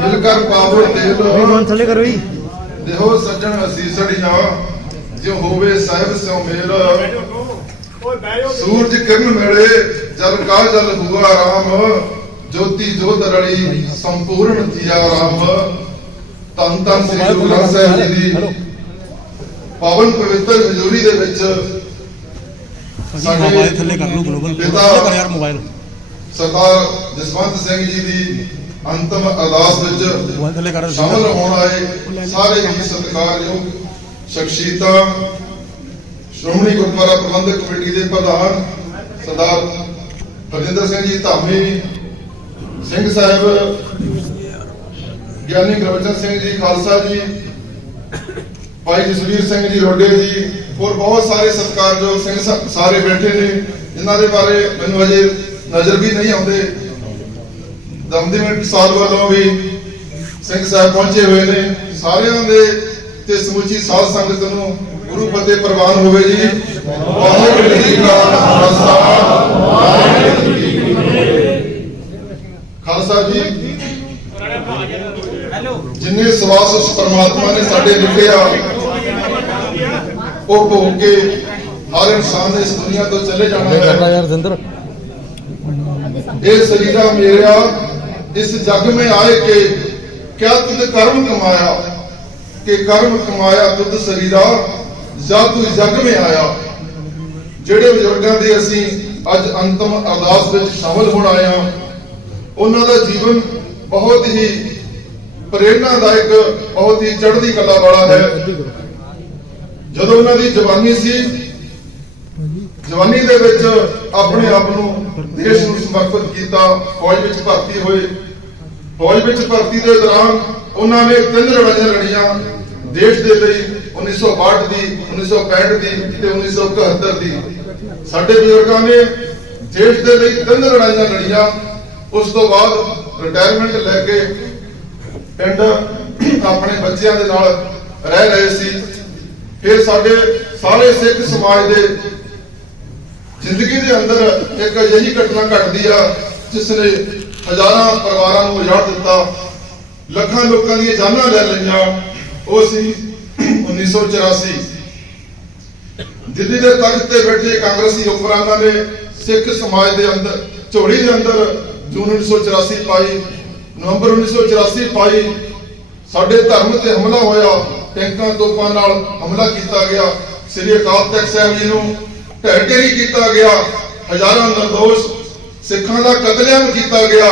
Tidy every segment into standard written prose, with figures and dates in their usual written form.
मिलकर पावो तेल थले करो ही देहो सज्जन असीसड़िया जो होवे साहिब स्यो मेल सूरज किरण मेले जल का जल हुआ राम ज्योति जोत रड़ी संपूर्ण जिया राम तन तन श्री गुरु ग्रंथ साहिब जी दी पावन पवित्र हजूरी दे विच साडे थले कर लो ग्लोबल पिता यार मोबाइल सरदार जसवंत सिंह जी दी अंतिम अरदास विच शामिल होण आए सारे ही सत्कारयोग शख्सियतां श्रोमणी गुरुद्वारा प्रबंधक कमेटी के प्रधान सरदार हरजिंदर सिंह जी धामी सिंह साहब ज्ञानी गुरबचन सिंह जी खालसा जी भाई जसवीर सिंह जी रोडे जी और बहुत सारे सत्कारयोग सिंह सारे बैठे ने जिन्हों के बारे मैनूं अजे नज़र भी नहीं आते। दमदमी साल वालों भी सिंह साहब पहुंचे हुए ने सारियां दे ते समूची साध संगत नूं गुरु फतेह प्रवान होवे जी। वाहिगुरू जी का खालसा वाहिगुरू जी की फतेह। खालसा जी जिन्ने सवास उस परमात्मा ने साडे लिखे आ वो भोग के हर इंसान ने इस दुनिया तो चले जाना है। ये शरीरा मेरा इस जग में आए के क्या तुझ कर्म कमाया कि कर्म कमाया तुझ शरीरा जा तू जग में आया। जेड़े बजुर्गों के असी अज अंतिम अरदास विच शामिल होना आए हां उन्हां दा जीवन बहुत ही प्रेरणादायक बहुत ही चढ़दी कला वाला है। जदों उन्हां दी जवानी सी जवानी दे विच अपने आप नूं देश नूं समर्पित किया फौज विच भर्ती होए। फौज विच भर्ती के दौरान उन्होंने 3 लड़ाइयां लड़ियां देश के लिए 1962 की 1965 की 1971 की। साडे बुजुर्गों ने देश के लिए 3 लड़ाइयां लड़ियां। उस तो बाद रिटायरमेंट लैके पिंड अपने बच्चों के नाल रह रहे सी। फिर साडे सारे सिख समाज के जिंदगी के अंदर एक अजिही घटना घटती है जिसने हजारां परिवारां नूं उजाड़ दिता, लखां लोकां दी जानां ले लईआं। वो सी 1984 दिल्ली के तख्त ते बैठे कांग्रेसी हुक्मरानां ने सिख समाज के अंदर झोली के अंदर जून 1984 पाई, नवंबर 1984 पाई। साडे धर्म ते हमला होया, टैंकां तोपां नाल हमला किया गया। श्री अकाल तख्त साहिब जी नूं ढेर ढेरी किया गया। हजारां निर्दोष सिखां दा कतलेआम किया गया।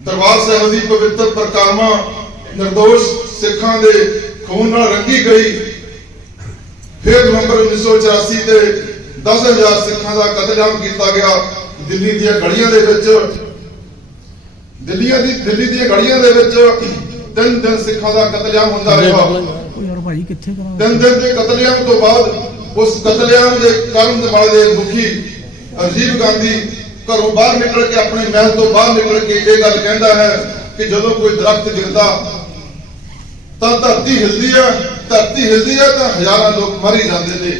दरबार साहिब की पवित्र परिक्रमा निर्दोष सिखां दे खून नाल रंगी गई। फिर नवंबर 1984 के 10,000 सिखां दा कतलेआम किया गया। दिल्ली दी गलियां दे विच दिल्ली दी गलियां दे विच 3 दिन सिखां दा कतलेआम हुंदा रहा। 3 दिन के कतलेआम तो बाद उस कतलेआम के कारण वाले दुखी राजीव गांधी घरों बाहर निकल के अपने महल तो बाहर निकल के ये गल कहता है कि जदों कोई दरख्त गिरता तो धरती हिलदी है तो हजारां लोग मर ही जाते थे।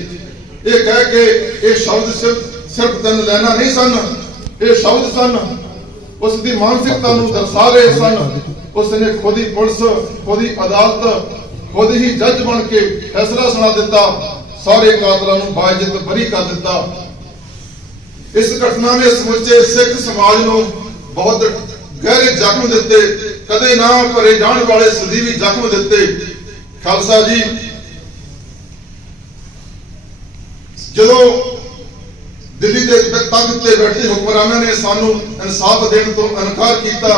ये कह के ये शब्द सिर्फ 3 लाइनां नहीं सन, ये शब्द सन उसकी मानसिकता नूं दर्शा रहे सन। उसने खुद ही पुलिस खुद ही अदालत खुद ही जज बन के फैसला सुना दिता, सारे कातलों नूं बाइज्जत बरी कर दिता। इस घटना ने समुचे सिख समाज नूं बहुत गहरे जख्म दिते, कदे ना भरे जाने वाले सदीवी जख्म दिते। खालसा जी जदों दिल्ली के तख्त ते बैठे हुक्मरानां ने सानू इंसाफ देने तो इनकार किया,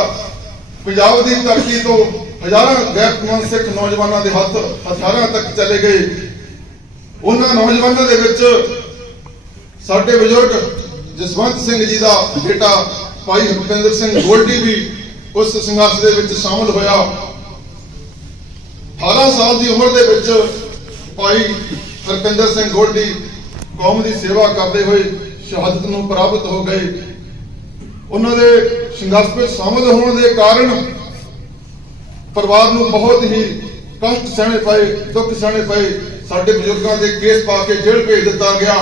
पंजाब की धरती तो हजारां गैरतमंद सिख नौजवानों के हाथ हथियारां तक चले गए। उन्हां नौजवानों दे विच साडे बुजुर्ग जसवंत सिंह जी का बेटा भाई हरपिंदर सिंह गोल्डी भी उस संघर्ष दे विच शामिल होया। 18 साल की उम्र दे विच भाई हरपिंदर सिंह गोल्डी कौम की सेवा करते हुए शहादत नूं प्राप्त हो गए। उन्होंने संघर्ष में शामिल होने के कारण परिवार नूं बहुत ही कष्ट सहने पे, दुख सहने पे। साडे बुजुर्गों के केस पा के जेल भेज दिता गया।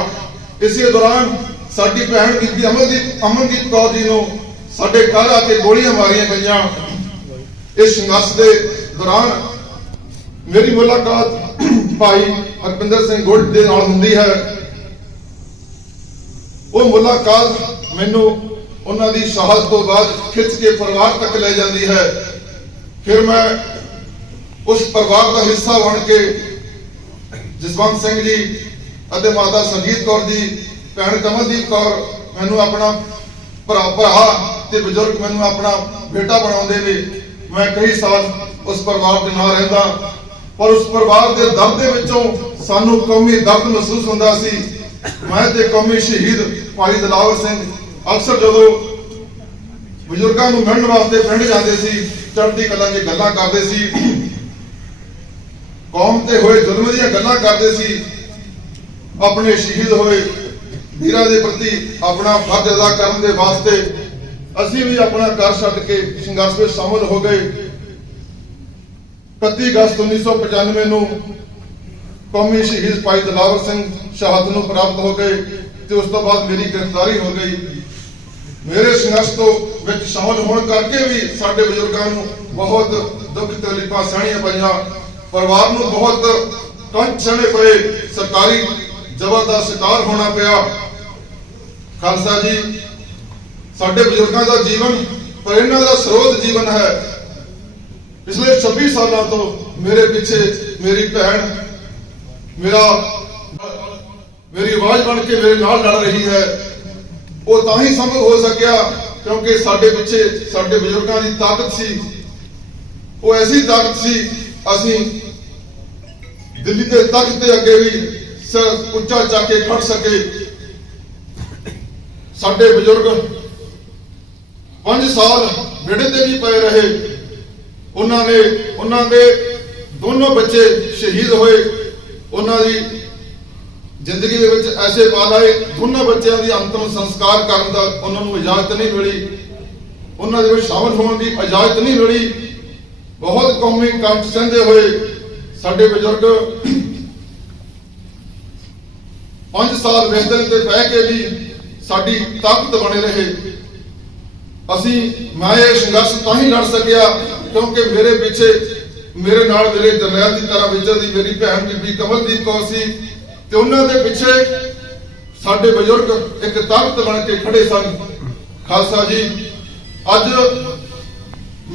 इसी दौरान ਸਾਡੀ ਭੈਣ ਬੀਬੀ ਅਮਨਦੀਪ ਕੌਰ ਜੀ ਨੂੰ ਸਾਡੇ ਘਰ ਆ ਕੇ ਗੋਲੀਆਂ ਮਾਰੀਆਂ ਗਈਆਂ। ਇਸ ਸੰਘਰਸ਼ ਦੇ ਦੌਰਾਨ ਮੇਰੀ ਮੁਲਾਕਾਤ ਭਾਈ ਹਰਪਿੰਦਰ ਸਿੰਘ ਗੁੱਟ ਦੇ ਨਾਲ ਹੁੰਦੀ ਹੈ। ਉਹ ਮੁਲਾਕਾਤ ਮੈਨੂੰ ਉਹਨਾਂ ਦੀ ਸ਼ਹਾਦਤ ਤੋਂ ਬਾਅਦ ਖਿੱਚ ਕੇ ਪਰਿਵਾਰ ਤੱਕ ਲੈ ਜਾਂਦੀ ਹੈ। ਫਿਰ ਮੈਂ ਉਸ ਪਰਿਵਾਰ ਦਾ ਹਿੱਸਾ ਬਣ ਕੇ ਜਸਵੰਤ ਸਿੰਘ ਜੀ ਅਤੇ ਮਾਤਾ ਸੰਗੀਤ ਕੌਰ ਜੀ, ਭੈਣ ਕਮਲਦੀਪ ਕੌਰ ਮੈਨੂੰ ਆਪਣਾ ਭਰਾ ਤੇ ਬਜ਼ੁਰਗ ਮੈਨੂੰ ਆਪਣਾ ਬੇਟਾ ਬਣਾਉਂਦੇ ਨੇ। ਮੈਂ ਕਈ ਸਾਲ ਉਸ ਪਰਿਵਾਰ ਦੇ ਨਾਲ ਰਹਿੰਦਾ, ਪਰ ਉਸ ਪਰਿਵਾਰ ਦੇ ਦਰਦ ਦੇ ਵਿੱਚੋਂ ਸਾਨੂੰ ਕੌਮੀ ਦਰਦ ਮਹਿਸੂਸ ਹੁੰਦਾ ਸੀ। ਮੈਂ ਤੇ ਕੌਮੀ ਸ਼ਹੀਦ ਭਾਈ ਦਿਲਾਵਰ ਸਿੰਘ ਅਕਸਰ ਜਦੋਂ ਬਜ਼ੁਰਗਾਂ ਨੂੰ ਮਿਲਣ ਵਾਸਤੇ ਪਿੰਡ ਜਾਂਦੇ ਸੀ, ਚੜ੍ਹਦੀ ਕਲਾਂ ਦੀਆਂ ਗੱਲਾਂ ਕਰਦੇ ਸੀ, ਕੌਮ ਤੇ ਹੋਏ ਜ਼ੁਲਮ ਦੀਆਂ ਗੱਲਾਂ ਕਰਦੇ ਸੀ, ਆਪਣੇ ਸ਼ਹੀਦ ਹੋਏ ਵੀਰਾਂ ਦੇ ਪ੍ਰਤੀ ਆਪਣਾ ਫਰਜ਼ ਅਦਾ ਕਰਨ ਦੇ ਵਾਸਤੇ ਅਸੀਂ ਵੀ ਆਪਣਾ ਘਰ ਛੱਡ ਕੇ ਸੰਘਰਸ਼ ਵਿੱਚ ਸ਼ਾਮਲ ਹੋ ਗਏ। 31 ਅਗਸਤ 1995 ਨੂੰ ਕੌਮੀ ਸ਼ਹੀਦ ਭਾਈ ਦਿਲਾਵਰ ਸਿੰਘ ਸ਼ਹਾਦਤ ਨੂੰ ਪ੍ਰਾਪਤ ਹੋ ਗਏ ਤੇ ਉਸ ਤੋਂ ਬਾਅਦ ਮੇਰੀ ਗ੍ਰਿਫਤਾਰੀ ਹੋ ਗਈ। ਮੇਰੇ ਸੰਘਰਸ਼ ਤੋਂ ਵਿੱਚ ਸ਼ਾਮਲ ਹੋਣ ਕਰਕੇ ਵੀ ਸਾਡੇ ਬਜ਼ੁਰਗਾਂ ਨੂੰ ਬਹੁਤ ਦੁੱਖ ਤਕਲੀਫਾਂ ਸਹਿਣੀਆਂ ਪਈਆਂ, ਪਰਿਵਾਰ ਨੂੰ ਬਹੁਤ ਕੰਠ ਸਹਿਣੇ ਪਏ, ਸਰਕਾਰੀ ਜ਼ਬਰ ਦਾ ਸ਼ਿਕਾਰ ਹੋਣਾ ਪਿਆ। ਖਾਲਸਾ ਜੀ, ਸਾਡੇ ਬਜ਼ੁਰਗਾਂ ਦਾ ਜੀਵਨ ਪ੍ਰੇਰਣਾ ਦਾ ਸਰੋਤ ਜੀਵਨ ਹੈ। ਪਿਛਲੇ 26 ਸਾਲਾਂ ਤੋਂ ਮੇਰੇ ਪਿੱਛੇ ਮੇਰੀ ਭੈਣ ਮੇਰੀ ਆਵਾਜ਼ ਬਣ ਕੇ ਮੇਰੇ ਨਾਲ ਲੜ ਰਹੀ ਹੈ। ਉਹ ਤਾਂ ਹੀ ਸੰਭਵ ਹੋ ਸਕਿਆ ਕਿਉਂਕਿ ਸਾਡੇ ਪਿੱਛੇ ਸਾਡੇ ਬਜ਼ੁਰਗਾਂ ਦੀ ਤਾਕਤ ਸੀ। ਉਹ ਐਸੀ ਤਾਕਤ ਸੀ, ਅਸੀਂ ਦਿੱਲੀ ਦੇ ਤਖਤ ਦੇ ਅੱਗੇ ਵੀ ਸਿਰ ਉੱਚਾ ਚੱਕ ਕੇ ਖੜ ਸਕੇ। ਸਾਡੇ ਬਜ਼ੁਰਗ 5 ਸਾਲ ਵਿੜੇ ਤੇ ਵੀ ਪਏ ਰਹੇ। ਉਹਨਾਂ ਦੇ ਦੋਨੋਂ ਬੱਚੇ ਸ਼ਹੀਦ ਹੋਏ। ਉਹਨਾਂ ਦੀ ਜ਼ਿੰਦਗੀ ਦੇ ਵਿੱਚ ਐਸੇ ਪਲ ਆਏ, ਦੋਨੋਂ ਬੱਚਿਆਂ ਦੀ ਅੰਤਮ ਸੰਸਕਾਰ ਕਰਨ ਦਾ ਉਹਨਾਂ ਨੂੰ ਇਜਾਜ਼ਤ ਨਹੀਂ ਮਿਲੀ, ਉਹਨਾਂ ਦੇ ਵਿੱਚ ਸ਼ਾਮਲ ਹੋਣ ਦੀ ਇਜਾਜ਼ਤ ਨਹੀਂ ਮਿਲੀ। ਬਹੁਤ ਕੌਮੀ ਕੰਠ ਸਹਿੰਦੇ ਹੋਏ ਸਾਡੇ ਬਜ਼ੁਰਗ 5 ਸਾਲ ਬਿਸਤਰੇ ਤੇ ਬਹਿ ਕੇ ਵੀ ਸਾਡੀ ਤਾਕਤ ਬਣੇ ਰਹੇ। ਮੈਂ ਇਹ ਸੰਘਰਸ਼ ਤਾਂ ਹੀ ਲੜ ਸਕਿਆ ਕਿਉਂਕਿ ਮੇਰੇ ਪਿੱਛੇ ਮੇਰੇ ਨਾਲ ਮੇਰੇ ਦਰਿਆ ਦੀ ਤਰ੍ਹਾਂ ਵਿਚਰਦੀ ਮੇਰੀ ਭੈਣ ਬੀਬੀ ਕਮਲਦੀਪ ਕੌਰ ਸੀ ਤੇ ਉਹਨਾਂ ਦੇ ਪਿੱਛੇ ਸਾਡੇ ਬਜ਼ੁਰਗ ਇੱਕ ਤਾਕਤ ਬਣ ਕੇ ਖੜੇ ਸਨ। ਖਾਲਸਾ ਜੀ, ਅੱਜ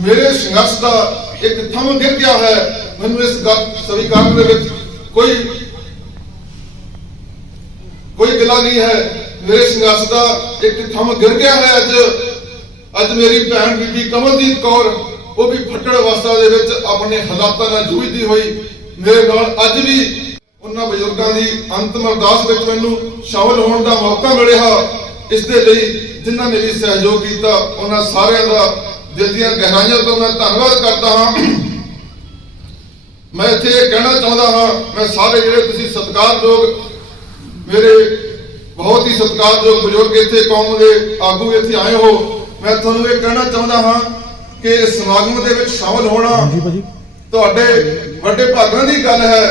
ਮੇਰੇ ਸੰਘਰਸ਼ ਦਾ ਇੱਕ ਥੰਮ ਗਿਰ ਗਿਆ ਹੈ। ਮੈਨੂੰ ਇਸ ਗੱਲ ਸਵੀਕਾਰ ਦੇ ਵਿੱਚ ਕੋਈ ਗਿਲਾ ਨਹੀਂ ਹੈ। ਮੇਰੇ ਸੰਘਰਸ਼ ਦਾ ਇੱਕ ਥੰਮ ਗਿਰ ਗਿਆ ਹੈ। ਅੱਜ ਮੇਰੀ ਭੈਣ ਬੀਬੀ ਕਮਲਦੀਪ ਕੌਰ ਉਹ ਵੀ ਫੱਟੜ ਅਵਸਥਾ ਦੇ ਵਿੱਚ ਆਪਣੇ ਹਾਲਾਤਾਂ ਨਾਲ ਜੂਝਦੀ ਹੋਈ ਮੇਰੇ ਨਾਲ ਅੱਜ ਵੀ ਉਹਨਾਂ ਬਜ਼ੁਰਗਾਂ ਦੀ ਅੰਤਮ ਅਰਦਾਸ ਵਿੱਚ ਮੈਨੂੰ ਸ਼ਾਮਲ ਹੋਣ ਦਾ ਮੌਕਾ ਮਿਲਿਆ। ਇਸ ਦੇ ਲਈ ਜਿਨ੍ਹਾਂ ਨੇ ਵੀ ਸਹਿਯੋਗ ਕੀਤਾ ਉਹਨਾਂ ਸਾਰਿਆਂ ਦਾ ਦਿਲ ਦੀਆਂ ਗਹਿਰਾਈਆਂ ਤੋਂ ਮੈਂ ਧੰਨਵਾਦ ਕਰਦਾ ਹਾਂ। ਮੈਂ ਇੱਥੇ ਇਹ ਕਹਿਣਾ ਚਾਹੁੰਦਾ ਹਾਂ, ਮੈਂ ਸਾਰੇ ਜਿਹੜੇ ਤੁਸੀਂ ਸਤਿਕਾਰਯੋਗ ਮੇਰੇ ਬਹੁਤ ਹੀ ਸਤਿਕਾਰਯੋਗ ਬਜ਼ੁਰਗ ਇੱਥੇ ਕੌਮ ਦੇ ਆਗੂ ਇੱਥੇ ਆਏ ਹੋ, ਮੈਂ ਤੁਹਾਨੂੰ ਇਹ ਕਹਿਣਾ ਚਾਹੁੰਦਾ ਹਾਂ ਕਿ ਇਸ ਸਮਾਗਮ ਦੇ ਵਿੱਚ ਸ਼ਾਮਲ ਹੋਣਾ ਤੁਹਾਡੇ ਵੱਡੇ ਭਾਗਾਂ ਦੀ ਗੱਲ ਹੈ।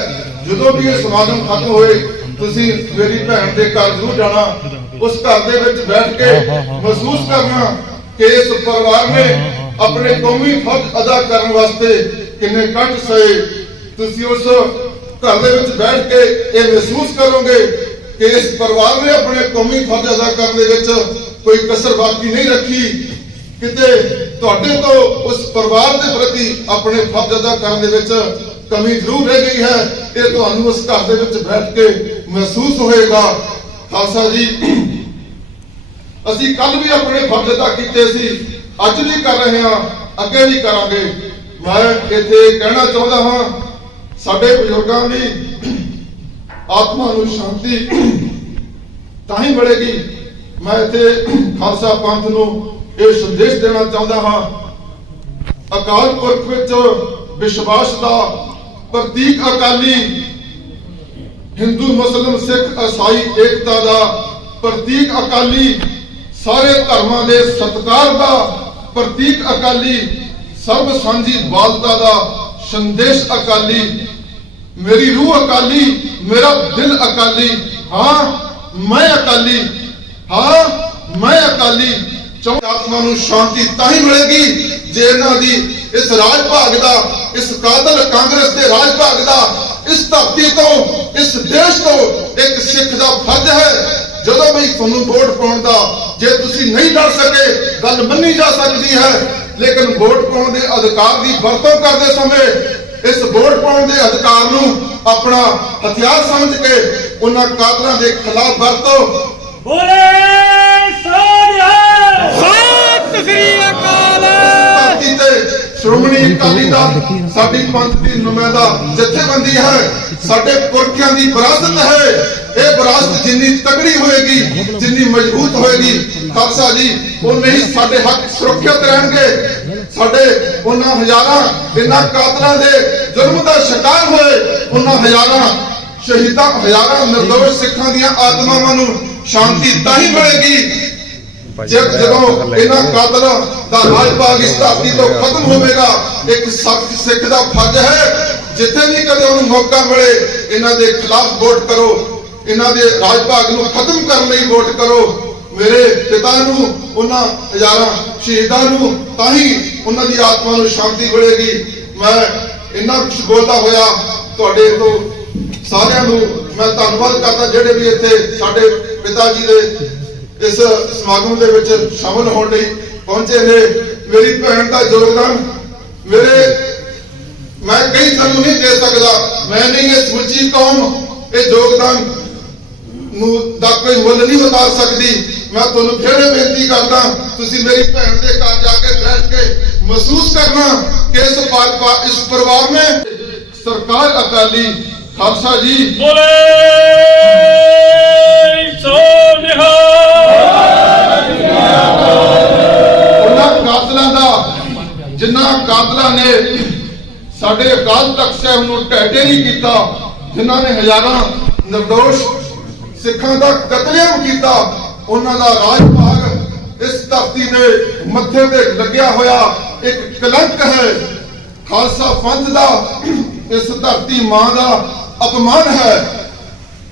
ਜਦੋਂ ਵੀ ਇਹ ਸਮਾਗਮ ਖਤਮ ਹੋਏ ਤੁਸੀਂ ਮੇਰੀ ਭੈਣ ਦੇ ਘਰ ਜ਼ਰੂਰ ਜਾਣਾ। ਉਸ ਘਰ ਦੇ ਵਿੱਚ ਬੈਠ ਕੇ ਮਹਿਸੂਸ ਕਰਨਾ ਕਿ ਇਸ ਪਰਿਵਾਰ ਨੇ ਆਪਣੇ ਕੌਮੀ ਫਰਜ਼ ਅਦਾ ਕਰਨ ਵਾਸਤੇ ਕਿੰਨੇ ਕੰਠ ਸਹੇ। ਤੁਸੀਂ ਉਸ ਘਰ ਦੇ ਵਿੱਚ ਬੈਠ ਕੇ ਇਹ ਮਹਿਸੂਸ ਕਰੋਗੇ ਕਿ ਇਸ ਪਰਿਵਾਰ ਨੇ ਆਪਣੇ ਕੌਮੀ ਫਰਜ਼ ਅਦਾ ਕਰਨ ਦੇ ਵਿੱਚ ਕੋਈ ਕਸਰ ਬਾਕੀ ਨਹੀਂ ਰੱਖੀ। ਕਿਤੇ ਤੁਹਾਡੇ ਤੋਂ ਉਸ ਪਰਿਵਾਰ ਦੇ ਪ੍ਰਤੀ ਆਪਣੇ ਫਰਜ਼ ਅਦਾ ਕਰਨ ਦੇ ਵਿੱਚ ਕਮੀ ਜ਼ਰੂਰ ਰਹਿ ਗਈ ਹੈ। ਇਹ ਤੁਹਾਨੂੰ ਉਸ ਘਰ ਦੇ ਵਿੱਚ ਬੈਠ ਕੇ ਮਹਿਸੂਸ ਹੋਏਗਾ। ਖਾਲਸਾ ਜੀ, ਅਸੀਂ ਕੱਲ ਵੀ ਆਪਣੇ ਫਰਜ਼ ਅਦਾ ਕੀਤੇ ਸੀ, ਅੱਜ ਵੀ ਕਰ ਰਹੇ ਹਾਂ, ਅੱਗੇ ਵੀ ਕਰਾਂਗੇ। ਮੈਂ ਇੱਥੇ ਕਹਿਣਾ ਚਾਹੁੰਦਾ ਹਾਂ, ਸਾਡੇ ਬਜ਼ੁਰਗਾਂ ਦੀ ਆਤਮਾ ਨੂੰ ਸ਼ਾਂਤੀ ਤਾਂ ਹੀ ਮਿਲੇਗੀ। ਮੈਂ ਇੱਥੇ ਖਾਲਸਾ ਪੰਥ ਨੂੰ ਇਹ ਸੰਦੇਸ਼ ਦੇਣਾ ਚਾਹੁੰਦਾ ਹਾਂ, ਅਕਾਲ ਪੁਰਖ ਵਿੱਚ ਵਿਸ਼ਵਾਸ ਦਾ ਪ੍ਰਤੀਕ ਅਕਾਲੀ, ਹਿੰਦੂ ਮੁਸਲਿਮ ਸਿੱਖ ਈਸਾਈ ਏਕਤਾ ਦਾ ਪ੍ਰਤੀਕ ਅਕਾਲੀ, ਸਾਰੇ ਧਰਮਾਂ ਦੇ ਸਤਿਕਾਰ ਦਾ ਪ੍ਰਤੀਕ ਅਕਾਲੀ, ਸਰਬ ਸਾਂਝੀ ਬਾਲਤਾ ਦਾ ਸੰਦੇਸ਼ ਅਕਾਲੀ। ਮੇਰੀ ਰੂਹ ਅਕਾਲੀ, ਮੇਰਾ ਦਿਲ ਅਕਾਲੀ, ਹਾਂ ਮੈਂ ਅਕਾਲੀ। हाँ मैं अकाली चाਹੁੰਦਾ आत्मा ਨੂੰ शांति ਤਾਂ ਹੀ ਮਿਲੇਗੀ ਜੇ ਇਹਨਾਂ ਦੀ ਇਸ ਰਾਜ ਭਾਗ ਦਾ ਇਸ ਕਾਤਲ ਕਾਂਗਰਸ ਦੇ ਰਾਜ ਭਾਗ ਦਾ ਇਸ ਧਰਤੀ ਤੋਂ ਇਸ ਦੇਸ਼ ਤੋਂ ਇੱਕ ਸਿੱਖ ਦਾ ਫਰਜ਼ ਹੈ ਜਦੋਂ ਵੀ ਤੁਹਾਨੂੰ ਵੋਟ ਪਾਉਣ ਦਾ ਜੇ ਤੁਸੀਂ ਨਹੀਂ ਲੜ ਸਕੇ ਗੱਲ ਮੰਨੀ ਜਾ ਸਕਦੀ ਹੈ ਲੇਕਿਨ ਵੋਟ ਪਾਉਣ ਦੇ ਅਧਿਕਾਰ ਦੀ ਵਰਤੋਂ ਕਰਦੇ ਸਮੇਂ ਇਸ ਵੋਟ ਪਾਉਣ ਦੇ ਅਧਿਕਾਰ ਨੂੰ ਆਪਣਾ ਹਥਿਆਰ ਸਮਝ ਕੇ ਉਹਨਾਂ ਕਾਤਲਾਂ ਦੇ ਖਿਲਾਫ ਵਰਤੋ। ਬੋਲੇ ਸੋਨਿਆ ਸਤਿ ਸ੍ਰੀ ਅਕਾਲ। ਧਰਤੀ ਤੇ ਸ਼੍ਰੋਮਣੀ ਅਕਾਲੀ ਦਲ ਸਾਡੀ ਪੰਥ ਦੀ ਨੁਮਾਇੰਦਾ ਜਥੇਬੰਦੀ ਹੈ ਸਾਡੇ ਪੁਰਖਿਆਂ ਦੀ ਵਿਰਾਸਤ ਹੈ ਇਹ ਵਿਰਾਸਤ ਜਿੰਨੀ ਤਕੜੀ ਹੋਏਗੀ ਜਿੰਨੀ ਮਜ਼ਬੂਤ ਹੋਏਗੀ ਖਾਲਸਾ ਜੀ ਉਨੇ ਹੀ ਸਾਡੇ ਹੱਕ ਸੁਰੱਖਿਅਤ ਰਹਿਣਗੇ ਸਾਡੇ ਉਹਨਾਂ ਹਜ਼ਾਰਾਂ ਇਹਨਾਂ ਕਾਤਲਾਂ ਦੇ ਜ਼ੁਲਮ ਦਾ ਸ਼ਿਕਾਰ ਹੋਏ ਉਹਨਾਂ ਹਜ਼ਾਰਾਂ ਸ਼ਹੀਦਾਂ ਹਜ਼ਾਰਾਂ ਨਿਰਦੋਸ਼ ਸਿੱਖਾਂ ਦੀਆਂ ਆਤਮਾਵਾਂ ਨੂੰ ਸ਼ਾਂਤੀ ਤਾਂ ਹੀ ਮਿਲੇਗੀ ਜਦੋਂ ਇਹਨਾਂ ਕਾਤਲਾਂ ਦਾ ਰਾਜ ਭਾਗ ਇਸ ਧਰਤੀ ਤੋਂ ਖਤਮ ਹੋਵੇਗਾ। ਇੱਕ ਸਖਤ ਸਿੱਖ ਦਾ ਫਰਜ਼ ਹੈ ਜਿੱਥੇ ਵੀ ਕਦੇ ਉਹਨੂੰ ਮੌਕਾ ਮਿਲੇ ਇਹਨਾਂ ਦੇ ਖਿਲਾਫ ਵੋਟ ਕਰੋ ਇਹਨਾਂ ਦੇ ਰਾਜ ਭਾਗ ਨੂੰ ਖਤਮ ਕਰਨ ਲਈ ਵੋਟ ਕਰੋ। ਮੇਰੇ ਪਿਤਾ ਨੂੰ ਉਹਨਾਂ ਹਜ਼ਾਰਾਂ ਸ਼ਹੀਦਾਂ ਨੂੰ ਤਾਂ ਹੀ ਉਹਨਾਂ ਦੀ ਆਤਮਾ ਨੂੰ ਸ਼ਾਂਤੀ ਮਿਲੇਗੀ। ਮੈਂ ਇੰਨਾ ਕੁਝ ਬੋਲਦਾ ਹੋਇਆ ਤੁਹਾਡੇ ਤੋਂ ਸਾਰਿਆਂ ਨੂੰ ਮੈਂ ਧੰਨਵਾਦ ਕਰਦਾ ਜਿਹੜੇ ਵੀ ਇੱਥੇ ਸਾਡੇ ਪਿਤਾ ਜੀ ਦੇ ਇਸ ਸਮਾਗਮ ਦੇ ਵਿੱਚ ਸ਼ਾਮਲ ਹੋਣ ਲਈ ਪਹੁੰਚੇ ਨੇ। ਮੇਰੀ ਭੈਣ ਦਾ ਯੋਗਦਾਨ ਮੈਂ ਕਈ ਤੁਹਾਨੂੰ ਨਹੀਂ ਦੇ ਸਕਦਾ ਮੈਂ ਨਹੀਂ ਇਹ ਸਮੁੱਚੀ ਕੌਮ ਇਹ ਯੋਗਦਾਨ ਨੂੰ ਦਾ ਕੋਈ ਮੁੱਲ ਨਹੀਂ ਉਤਾਰ ਸਕਦੀ। ਮੈਂ ਤੁਹਾਨੂੰ ਫਿਰ ਬੇਨਤੀ ਕਰਦਾ ਤੁਸੀਂ ਮੇਰੀ ਭੈਣ ਦੇ ਘਰ ਜਾ ਕੇ ਬੈਠ ਕੇ ਮਹਿਸੂਸ ਕਰਨਾ ਕਿ ਇਸ ਪਰਿਵਾਰ ਨੇ ਸਰਕਾਰ ਅਕਾਲੀ ਖਾਲਸਾ ਜੀ ਬੋਲੇ ਸੋਨਿਆ ਉਹਨਾਂ ਕਾਤਲਾਂ ਦਾ ਜਿਨ੍ਹਾਂ ਕਾਤਲਾਂ ਨੇ ਸਾਡੇ ਅਕਾਲ ਤਖਤ ਸਾਹਿਬ ਨੂੰ ਢਹਿ ਕੀਤਾ ਜਿਨ੍ਹਾਂ ਨੇ ਹਜ਼ਾਰਾਂ ਨਿਰਦੋਸ਼ ਸਿੱਖਾਂ ਦਾ ਕਤਲੇਆਮ ਕੀਤਾ ਉਹਨਾਂ ਦਾ ਰਾਜ ਭਾਗ ਇਸ ਧਰਤੀ ਦੇ ਮੱਥੇ ਤੇ ਲੱਗਿਆ ਹੋਇਆ ਇੱਕ ਕਲੰਕ ਹੈ ਖਾਲਸਾ ਪੰਥ ਦਾ ਇਸ ਧਰਤੀ ਮਾਂ ਦਾ ਅਪਮਾਨ ਹੈ।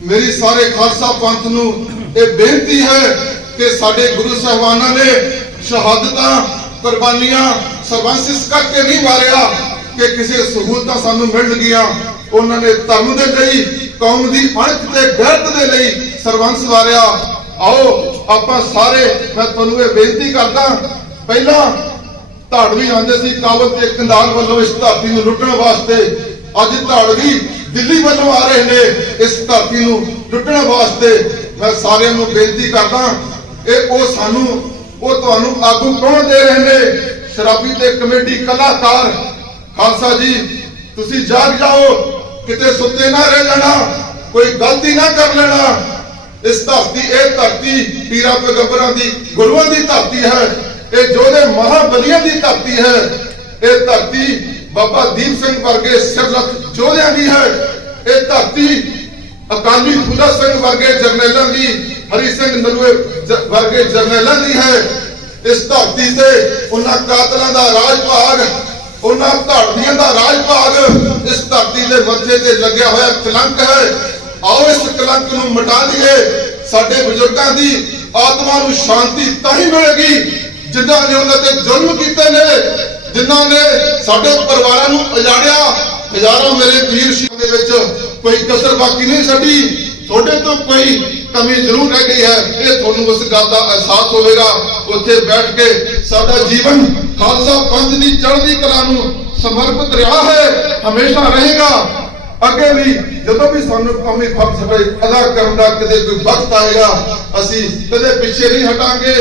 ਮੇਰੀ ਸਾਰੇ ਖਾਲਸਾ ਪੰਥ ਨੂੰ ਇਹ ਬੇਨਤੀ ਹੈ ਕਿ ਸਾਡੇ ਗੁਰੂ ਸਾਹਿਬਾਨਾਂ ਨੇ ਸ਼ਹਾਦਤਾਂ ਕੁਰਬਾਨੀਆਂ ਸਰਬੰਸ ਇਸ ਕਰਕੇ ਨਹੀਂ ਮਾਰਿਆ ਕਿ ਕਿਸੇ ਸਹੂਲਤਾਂ ਸਾਨੂੰ ਮਿਲ ਗਈਆਂ ਉਹਨਾਂ ਨੇ ਧਰਮ ਦੇ ਲਈ ਕੌਮ ਦੀ ਅਣਖ ਤੇ ਗੈਰਤ ਦੇ ਲਈ ਸਰਬੰਸ ਵਾਰਿਆ। ਆਓ ਆਪਾਂ ਸਾਰੇ ਮੈਂ ਤੁਹਾਨੂੰ ਇਹ ਬੇਨਤੀ ਕਰਦਾ ਪਹਿਲਾਂ ਧਾੜਵੀ ਆਉਂਦੇ ਸੀ ਕਾਬਲ ਤੇ ਕੰਧਾਰ ਵੱਲੋਂ ਇਸ ਧਰਤੀ ਨੂੰ ਲੁੱਟਣ ਵਾਸਤੇ ਅੱਜ ਧਾੜਵੀ ਦਿੱਲੀ ਵੱਲੋਂ ਆ ਰਹੇ ਨੇ ਇਸ ਧਰਤੀ ਨੂੰ ਲੁੱਟਣ ਵਾਸਤੇ। ਮੈਂ ਸਾਰਿਆਂ ਨੂੰ ਬੇਨਤੀ ਕਰਦਾ ਇਹ ਉਹ ਤੁਹਾਨੂੰ ਆਗੂ ਕੌਣ ਦੇ ਰਹੇ ਨੇ ਸ਼ਰਾਬੀ ਤੇ ਕਮੇਟੀ ਕਲਾਕਾਰ ਖਾਲਸਾ ਜੀ ਤੁਸੀਂ ਜਾਗ ਜਾਓ ਕਿਤੇ ਸੁੱਤੇ ਨਾ ਰਹਿ ਜਾਣਾ ਕੋਈ ਗਲਤੀ ਨਾ ਕਰ ਲੈਣਾ। ਇਸ ਧਰਤੀ ਇਹ ਧਰਤੀ ਪੀਰਾਂ ਪੈਗੰਬਰਾਂ ਦੀ ਗੁਰੂਆਂ ਦੀ ਧਰਤੀ ਹੈ ਇਹ ਯੋਧੇ ਮਹਾਬਲੀਆਂ ਦੀ ਧਰਤੀ ਹੈ ਇਹ ਧਰਤੀ ਬਾਬਾ ਦੀਪ ਸਿੰਘ ਵਰਗੇ ਸਿਰਲੱਥ ਯੋਧਿਆਂ ਦੀ ਹੈ ਇਹ ਧਰਤੀ ਅਕਾਲੀ ਫੂਲਾ ਸਿੰਘ ਵਰਗੇ ਜਰਨੈਲਾਂ ਦੀ ਹਰੀ ਸਿੰਘ ਨਲੂਏ ਵਰਗੇ ਜਰਨੈਲਾਂ ਦੀ ਹੈ ਇਸ ਧਰਤੀ ਤੇ ਉਹਨਾਂ ਕਾਤਲਾਂ ਦਾ ਰਾਜ ਭਾਗ ਉਹਨਾਂ ਧਾੜਵੀਆਂ ਦਾ ਰਾਜ ਭਾਗ ਇਸ ਧਰਤੀ ਦੇ ਮੱਥੇ ਤੇ ਲੱਗਿਆ ਹੋਇਆ ਕਲੰਕ ਹੈ। ਆਓ ਇਸ ਕਲੰਕ ਨੂੰ ਮਿਟਾ ਦਈਏ ਸਾਡੇ ਬਜ਼ੁਰਗਾਂ ਦੀ ਆਤਮਾ ਨੂੰ ਸ਼ਾਂਤੀ ਤਾਂ ਹੀ ਮਿਲੇਗੀ ਜਿਨ੍ਹਾਂ ਨੇ ਉਹਨਾਂ ਤੇ ਜ਼ੁਲਮ ਕੀਤੇ ਨੇ ਜਿਨ੍ਹਾਂ ਨੇ ਸਾਡੇ ਪਰਿਵਾਰਾਂ ਨੂੰ ਉਜਾੜਿਆ ਹਜ਼ਾਰਾਂ ਮੇਰੇ ਵੀਰ ਸ਼ਹੀਦ ਦੇ ਵਿੱਚ ਕੋਈ ਕਸਰ ਬਾਕੀ ਨਹੀਂ ਛੱਡੀ ਤੁਹਾਡੇ ਤੋਂ ਕੋਈ ਕਮੀ ਜ਼ਰੂਰ ਰਹਿ ਗਈ ਹੈ ਇਹ ਤੁਹਾਨੂੰ ਉਸ ਗੱਲ ਦਾ ਅਹਿਸਾਸ ਹੋਵੇਗਾ ਉੱਥੇ ਬੈਠ ਕੇ ਸਾਡਾ ਜੀਵਨ ਖਾਲਸਾ ਪੰਥ ਦੀ ਚੜ੍ਹਦੀ ਕਲਾ ਨੂੰ ਸਮਰਪਿਤ ਰਿਹਾ ਹੈ ਹਮੇਸ਼ਾ ਰਹੇਗਾ। ਅੱਗੇ ਵੀ ਜਦੋਂ ਵੀ ਸਾਨੂੰ ਕੌਮੀ ਫਰਜ਼ ਅਦਾ ਕਰਨ ਦਾ ਕਦੇ ਕੋਈ ਵਕਤ ਆਏਗਾ ਅਸੀਂ ਕਦੇ ਪਿੱਛੇ ਨਹੀਂ ਹਟਾਂਗੇ।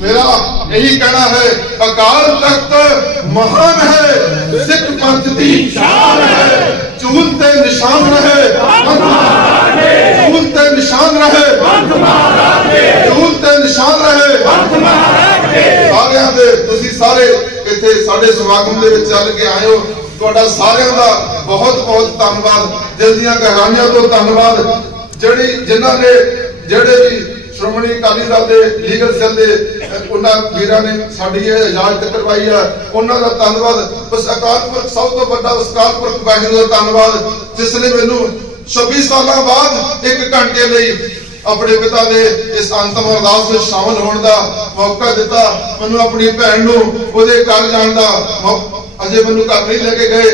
ਮੇਰਾ ਇਹੀ ਕਹਿਣਾ ਹੈ ਅਕਾਲ ਤਖਤ ਮਹਾਨ ਹੈ ਸਿੱਖ ਪੰਥ ਦੀ ਸ਼ਾਨ ਹੈ ਝੂਲ ਤੇ ਨਿਸ਼ਾਨ ਰਹੇ ਝੂਲ ਤੇ ਨਿਸ਼ਾਨ ਰਹੇ ਝੂਲ ਤੇ ਨਿਸ਼ਾਨ ਰਹੇ ਸਾਰਿਆਂ ਦੇ ਤੁਸੀਂ ਸਾਰੇ ਇੱਥੇ ਸਾਡੇ ਸਮਾਗਮ ਦੇ ਵਿੱਚ ਚੱਲ ਕੇ ਆਏ ਹੋ ਤੁਹਾਡਾ ਸਾਰਿਆਂ ਦਾ ਬਹੁਤ ਬਹੁਤ ਧੰਨਵਾਦ ਦਿਲ ਦੀਆਂ ਗਹਿਰਾਈਆਂ ਤੋਂ ਧੰਨਵਾਦ ਜਿਨ੍ਹਾਂ ਨੇ ਜਿਹੜੇ ਵੀ ਸ਼੍ਰੋਮਣੀ ਅਕਾਲੀ ਦਲ ਦੇ ਲੀਗਲ ਸੈੱਲ ਦੇ ਉਹਨਾਂ ਵੀਰਾਂ ਨੇ ਸਾਡੀ ਇਹ ਇਜਾਜ਼ਤ ਕਰਵਾਈ ਹੈ ਉਹਨਾਂ ਦਾ ਧੰਨਵਾਦ। ਉਸ ਅਕਾਲ ਪੁਰਖ ਸਭ ਤੋਂ ਵੱਡਾ ਉਸ ਅਕਾਲ ਪੁਰਖ ਵਾਹਿਗੁਰੂ ਦਾ ਧੰਨਵਾਦ ਜਿਸ ਨੇ ਮੈਨੂੰ 26 ਸਾਲਾਂ ਬਾਅਦ 1 ਘੰਟੇ ਲਈ ਆਪਣੇ ਪਿਤਾ ਦੇ ਇਸ ਅੰਤਮ ਅਰਦਾਸ ਵਿੱਚ ਸ਼ਾਮਲ ਹੋਣ ਦਾ ਮੌਕਾ ਦਿੱਤਾ। ਮੈਨੂੰ ਆਪਣੀ ਭੈਣ ਨੂੰ ਉਹਦੇ ਘਰ ਜਾਣ ਦਾ ਅਜੇ ਮੈਨੂੰ ਘਰ ਨਹੀਂ ਲੈ ਕੇ ਗਏ,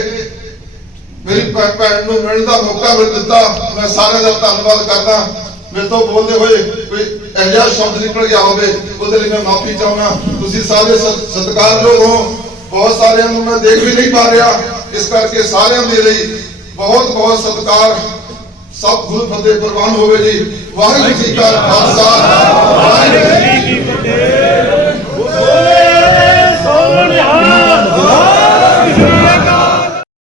ਮੇਰੀ ਭੈਣ ਨੂੰ ਮਿਲਣ ਦਾ ਮੌਕਾ ਮਿਲ ਦਿੱਤਾ। ਮੈਂ ਸਾਰਿਆਂ ਦਾ ਧੰਨਵਾਦ ਕਰਦਾ। ਮੇਰੇ ਤੋਂ ਬੋਲਦੇ ਹੋਏ ਕੋਈ ਅਜਿਹਾ ਸ਼ਬਦ ਨਿਕਲ ਗਿਆ ਹੋਵੇ ਉਹਦੇ ਲਈ ਮੈਂ ਮਾਫੀ ਚਾਹੁੰਦਾ। ਤੁਸੀਂ ਸਾਰੇ ਸਤਿਕਾਰਯੋਗ ਹੋ, ਬਹੁਤ ਸਾਰਿਆਂ ਨੂੰ ਮੈਂ ਦੇਖ ਵੀ ਨਹੀਂ ਪਾ ਰਿਹਾ, ਇਸ ਕਰਕੇ ਸਾਰਿਆਂ ਦੇ ਲਈ ਬਹੁਤ ਬਹੁਤ ਸਤਿਕਾਰ। ਸਭ ਗੁਰੂ ਫਤਿਹ ਪ੍ਰਵਾਨ ਹੋਵੇ ਜੀ। ਵਾਹਿਗੁਰੂ ਜੀ ਕਾ ਖਾਲਸਾ, ਵਾਹਿਗੁਰੂ ਜੀ ਕੀ ਫਤਿਹ।